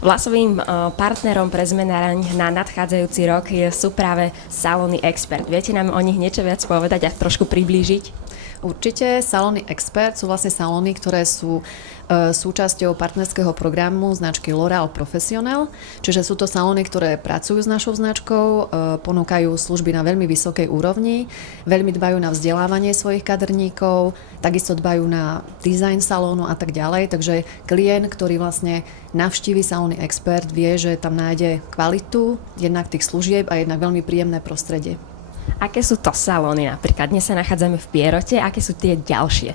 Vlasovým partnerom pre zmenáreň na nadchádzajúci rok sú práve salóny Expert. Viete nám o nich niečo viac povedať a trošku priblížiť? Určite salóny Expert sú vlastne salóny, ktoré sú súčasťou partnerského programu značky L'Oréal Professionnel. Čiže sú to salóny, ktoré pracujú s našou značkou, ponúkajú služby na veľmi vysokej úrovni, veľmi dbajú na vzdelávanie svojich kaderníkov, takisto dbajú na dizajn salónu a tak ďalej. Takže klient, ktorý vlastne navštívi salóny Expert, vie, že tam nájde kvalitu jednak tých služieb a jednak veľmi príjemné prostredie. Aké sú to salóny napríklad? Dnes sa nachádzame v Pierote, aké sú tie ďalšie?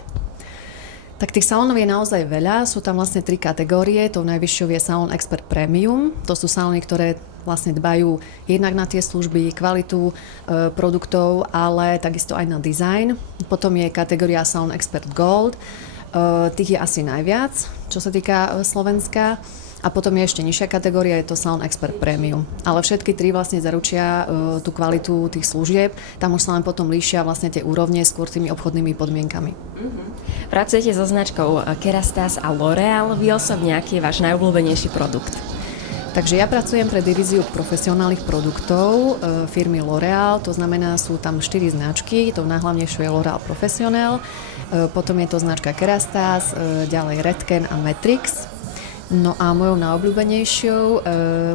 Tak tých salónov je naozaj veľa, sú tam vlastne 3 kategórie, tou najvyššou je salón Expert Premium, to sú salóny, ktoré vlastne dbajú jednak na tie služby, kvalitu produktov, ale takisto aj na dizajn. Potom je kategória salón Expert Gold, tých je asi najviac, čo sa týka Slovenska. A potom je ešte nižšia kategória, je to salón Expert Premium. Ale všetky 3 vlastne zaručia tú kvalitu tých služieb. Tam už sa len potom líšia vlastne tie úrovne skôr tými obchodnými podmienkami. Pracujete so značkou Kerastase a L'Oréal. Vy osobne, aký je váš najobľúbenejší produkt? Takže ja pracujem pre divíziu profesionálnych produktov firmy L'Oréal, to znamená, sú tam 4 značky, to najhlavnejšou je L'Oréal Professionnel, potom je to značka Kerastase, ďalej Redken a Matrix. No a mojou najobľúbenejšou,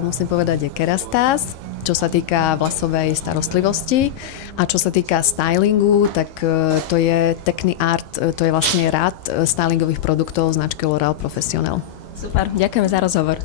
musím povedať, je Kerastase, čo sa týka vlasovej starostlivosti, a čo sa týka stylingu, tak to je Techni Art, to je vlastne rád stylingových produktov značky L'Oréal Professionnel. Super, ďakujeme za rozhovor.